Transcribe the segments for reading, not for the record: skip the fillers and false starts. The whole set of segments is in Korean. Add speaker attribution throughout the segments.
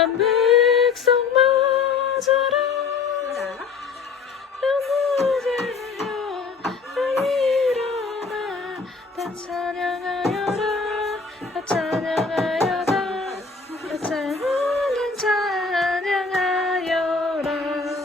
Speaker 1: 한 백성 맞아라 무죄여 일어나 다 찬양하여라 다 찬양하여라 다 찬양하여라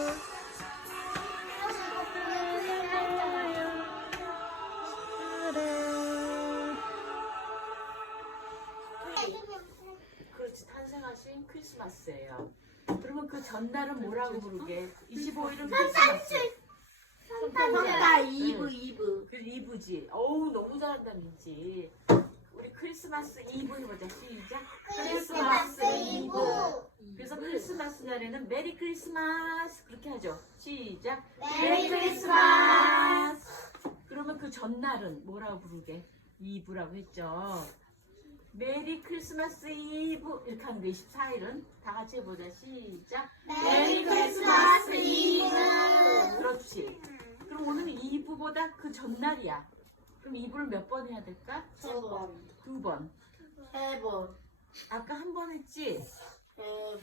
Speaker 2: 그렇지, 탄생하신 크리스마스예요. 그러면 그 전날은 뭐라고 부르게? 25일은 크리스마스.
Speaker 3: 산타 이브.
Speaker 2: 그 이브지. 어우, 너무 잘한다, 민지. 우리 크리스마스 이브 해보자. 시작.
Speaker 3: 크리스마스 이브.
Speaker 2: 그래서 크리스마스 날에는 메리 크리스마스 그렇게 하죠. 시작.
Speaker 3: 메리 크리스마스.
Speaker 2: 그러면 그 전날은 뭐라고 부르게? 이브라고 했죠. 메리 크리스마스 이브 이렇게 하는데 24일은 다 같이 해보자. 시작.
Speaker 3: 메리 크리스마스 이브.
Speaker 2: 그렇지. 그럼 오늘은 이브보다 그 전날이야. 그럼 이브를 몇 번 해야 될까?
Speaker 3: 2번.
Speaker 2: 2번.
Speaker 3: 3번.
Speaker 2: 아까 한 번 했지?
Speaker 3: 3번.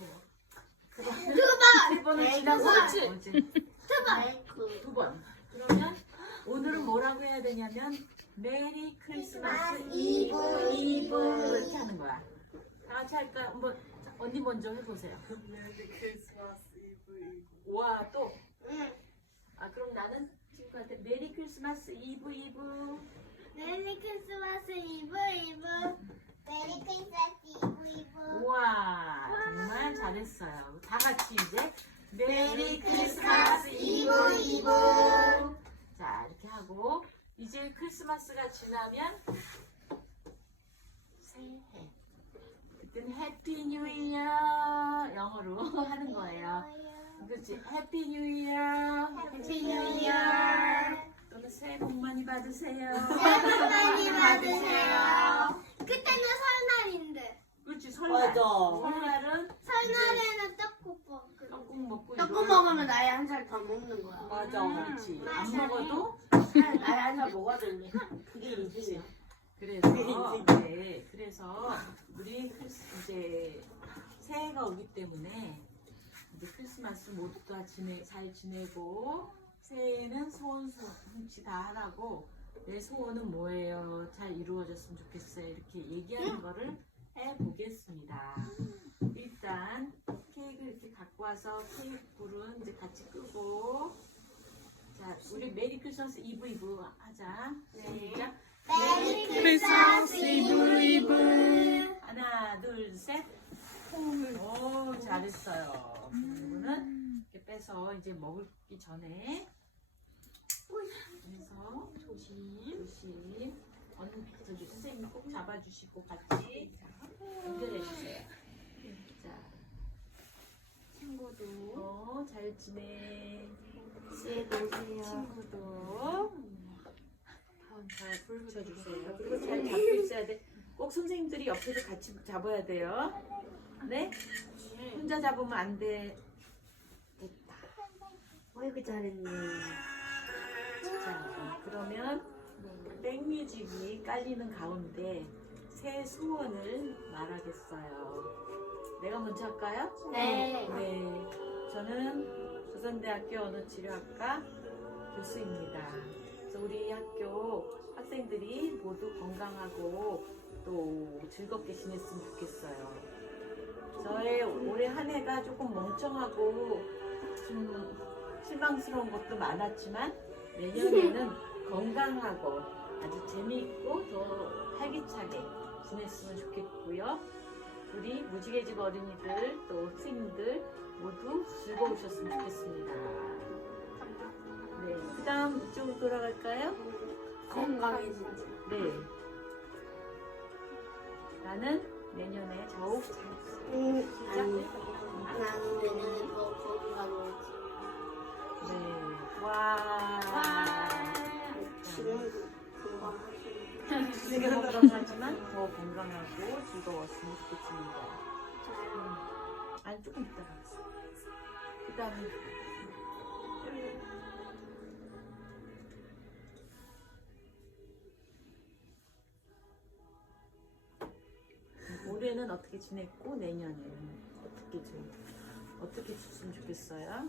Speaker 2: 세 번은 지나고
Speaker 3: 그렇지.
Speaker 2: 어제
Speaker 3: 마이크.
Speaker 2: 2번. 그러면 오늘은 뭐라고 해야 되냐면 메리 크리스마스
Speaker 3: 이브.
Speaker 2: 이브 이렇게 하는 거야. 다 같이 할까? 한번 언니 먼저 해보세요.
Speaker 4: 메리 크리스마스 이브.
Speaker 2: 와, 또.
Speaker 3: 응.
Speaker 2: 아, 그럼 나는 친구한테 메리 크리스마스 이브 이브.
Speaker 3: 메리 크리스마스 이브. 메리 크리스마스 이브.
Speaker 2: 우와, 정말 잘했어요. 다 같이 이제 메리 크리스마스 이브. 자, 이렇게 하고 이제 크리스마스가 지나면 새해. 그때는 해피 뉴 이어 영어로 하는 거예요. 그렇지? 해피 뉴 이어.
Speaker 3: 해피 뉴 이어.
Speaker 2: 또는 새해 복 많이 받으세요.
Speaker 3: 새해 복 많이 받으세요. 그때는 설날인데.
Speaker 2: 그렇지, 설날.
Speaker 4: 맞아.
Speaker 2: 설날은
Speaker 3: 설날에는 떡국 먹고.
Speaker 2: 떡국 먹고
Speaker 3: 떡국
Speaker 2: 이거-
Speaker 3: 먹으면 나이 한 살 더 먹는 거야.
Speaker 4: 맞아.
Speaker 2: 그렇지. 안 먹어도
Speaker 3: 나이 한 살 먹어야 되네. 그게 인생이야.
Speaker 2: 그래서
Speaker 4: 인생이야.
Speaker 2: 네, 그래서 우리 이제 새해가 오기 때문에 이제 크리스마스 모두 다 잘 지내고 새해에는 소원 훔치 다 하라고 내 소원은 뭐예요? 잘 이루어졌으면 좋겠어요. 이렇게 얘기하는 거를 해보겠습니다. 일단 케이크 이렇게 갖고 와서 케이크 불은 이제 같이 끄고 자 우리 메리 크리스마스 이브 하자. 시작.
Speaker 3: 메리
Speaker 1: 크리스마스 이브
Speaker 2: 하나, 둘, 셋. 오, 잘했어요. 그리고는 이렇게 빼서 이제 먹기 전에 그래서 조심. 저기 선생님 꼭 잡아주시고 같이 연결해 주세요. 자, 친구도 잘 지내. 친구도 잘불 붙여주세요. 그리고 잘 잡고 있어야 돼. 꼭 선생님들이 옆에서 같이 잡아야 돼요. 네? 혼자 잡으면 안 돼. 됐다.
Speaker 3: 어이구 잘했네.
Speaker 2: 자, 그러면 백뮤직이 깔리는 가운데 새 소원을 말하겠어요. 내가 먼저 할까요?
Speaker 3: 네.
Speaker 2: 네. 저는 조선대학교 언어치료학과 교수입니다. 그래서 우리 학교 학생들이 모두 건강하고 또 즐겁게 지냈으면 좋겠어요. 저의 올해 한 해가 조금 멍청하고 좀 실망스러운 것도 많았지만 내년에는 건강하고 아주 재미있고 더 활기차게 지냈으면 좋겠고요. 우리 무지개집 어린이들 또 선생님들 모두 즐거우셨으면 좋겠습니다. 네, 그 다음 이쪽으로 돌아갈까요?
Speaker 3: 건강해지지.
Speaker 2: 네. 나는 내년에 더욱 시작.
Speaker 3: 나는 내년에 더 건강하고
Speaker 2: 네. 와.
Speaker 3: 지금도 건강하지.
Speaker 2: 지금은 그렇지만 더 건강하고 즐거웠으면 좋겠습니다. 아니 조금 이따가. 그 다음에 올해는 어떻게 지냈고 내년에는 어떻게 어떻게 줬으면 좋겠어요?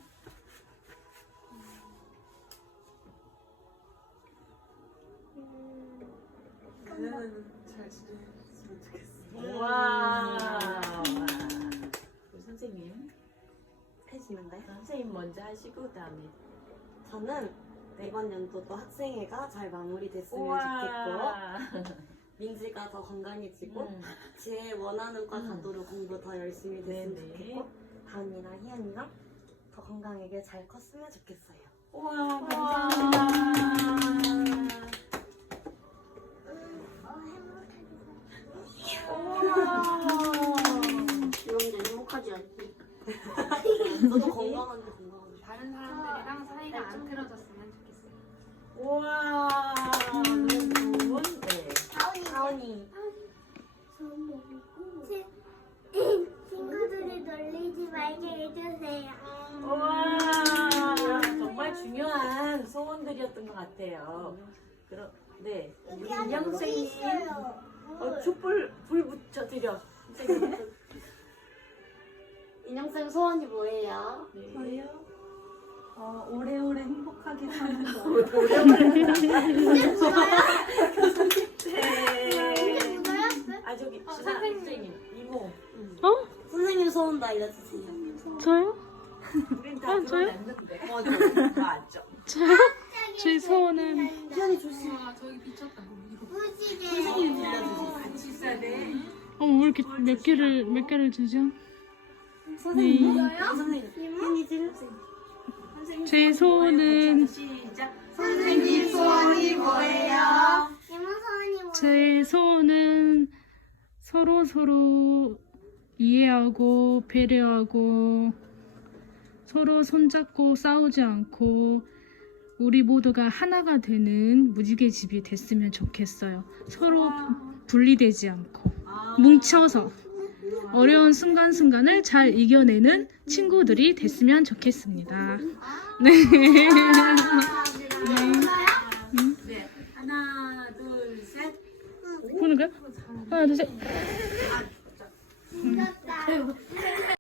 Speaker 4: 그녀는 잘 지냈으면 좋겠어.
Speaker 2: 와. 우리 선생님.
Speaker 3: 해주는가요?
Speaker 2: 선생님 먼저 하시고 그다음에.
Speaker 3: 저는
Speaker 2: 네.
Speaker 3: 이번 연도도 학생회가 잘 마무리됐으면
Speaker 2: 우와.
Speaker 3: 좋겠고 민지가 더 건강해지고
Speaker 2: 음.
Speaker 3: 제 원하는 과 가도록 공부 더 열심히 됐으면
Speaker 2: 네네.
Speaker 3: 좋겠고 다은이랑 희연이랑 더 건강하게 잘 컸으면 좋겠어요.
Speaker 2: 우와, 감사합니다. 우와.
Speaker 3: 이런 게 행복하지 않니? 너도 건강한데 건강한데.
Speaker 5: 다른 사람들이랑 사이가 안 틀어졌으면 좋겠어요.
Speaker 2: 우와. 너무 좋은. 네.
Speaker 3: 다은이.
Speaker 6: 친구들이 놀리지 말게 해주세요.
Speaker 2: 우와. 정말 중요한 소원들이었던 것 같아요. 그럼 네. 우리 인형 선생님. 촛불 불 붙여드려. 선생님.
Speaker 3: 인형쌤 소원이 뭐예요?
Speaker 2: 네.
Speaker 4: 오래오래 행복하게 사는 거.
Speaker 2: 네. 아 저기 선생님 이모.
Speaker 3: 선생님 소원 다 알려주세요.
Speaker 1: 저요?
Speaker 2: 우린 다
Speaker 1: 저요?
Speaker 2: 들어냈는데. 맞아. 맞죠.
Speaker 1: 저요? 제 소원은
Speaker 3: 희연이 조심.
Speaker 5: 아, 저기 미쳤다.
Speaker 6: 무지개.
Speaker 3: 선생님 들려주세요.
Speaker 2: 같이 있어야 돼.
Speaker 1: 왜 이렇게 몇 개를 주죠?
Speaker 3: 선생님.
Speaker 1: 네.
Speaker 3: 선생님. 희연이 들려주세요.
Speaker 1: 제 소원은
Speaker 2: 시작.
Speaker 3: 선생님 소원이 뭐예요?
Speaker 6: 이모선이 뭐?
Speaker 1: 제 소원은 서로 이해하고 배려하고 서로 손잡고 싸우지 않고 우리 모두가 하나가 되는 무지개 집이 됐으면 좋겠어요. 서로 분리되지 않고 뭉쳐서 어려운 순간순간을 잘 이겨내는 친구들이 됐으면 좋겠습니다. 네.
Speaker 2: 네. 하나, 둘, 셋.
Speaker 1: 보는 거야? 하나, 둘, 셋.
Speaker 6: 이겼다.